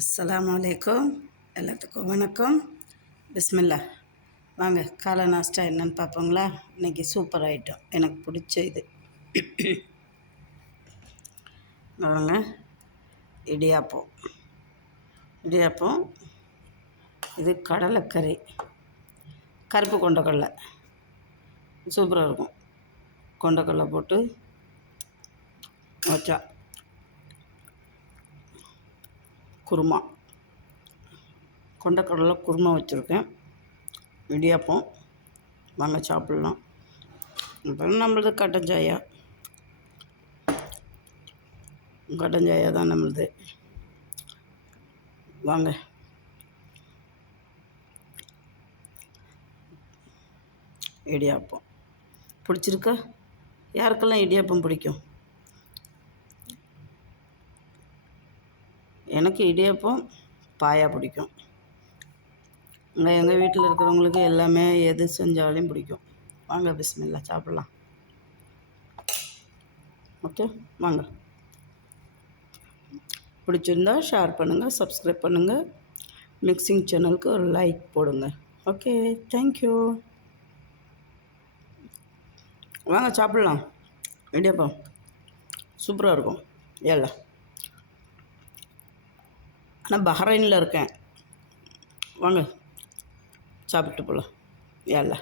அஸ்ஸலாமு அலைக்கும். எல்லாத்துக்கும் வணக்கம். பிஸ்மில்லா. வாங்க காலை நாஸ்டா என்னன்னு பார்ப்போங்களா. இன்றைக்கி சூப்பர் ஐட்டம், எனக்கு பிடிச்ச இது. வாங்க, இடியாப்பம். இது கடலைக்கறி, கருப்பு கொண்டக்கடலை சூப்பராக இருக்கும். கொண்டக்கடலை போட்டு வச்சா குருமா, கொண்டக்கடலை குருமா வச்சுருக்கேன். இடியாப்பம் வாங்க சாப்பிட்லாம். அப்புறம் நம்மளது கட்டன் சாயா தான் நம்மளது. வாங்க இடியாப்பம் பிடிச்சிருக்கா? யாருக்கெல்லாம் இடியாப்பம் பிடிக்கும்? எனக்கு இடியாப்பம் பாயா பிடிக்கும். எங்கள் வீட்டில் இருக்கிறவங்களுக்கு எல்லாமே எது செஞ்சாலும் பிடிக்கும். வாங்க பிஸ்மில்லா சாப்பிட்லாம். ஓகே வாங்க. பிடிச்சிருந்தா ஷேர் பண்ணுங்கள், சப்ஸ்கிரைப் பண்ணுங்கள், மிக்சிங் சேனலுக்கு ஒரு லைக் போடுங்க. Okay, thank you. வாங்க சாப்பிட்லாம். இடியாப்பம் சூப்பராக இருக்கும். ஏல ஆனால் பஹ்ரைனில் இருக்கேன். வாங்க சாப்பிட்டு போகலாம். ஏல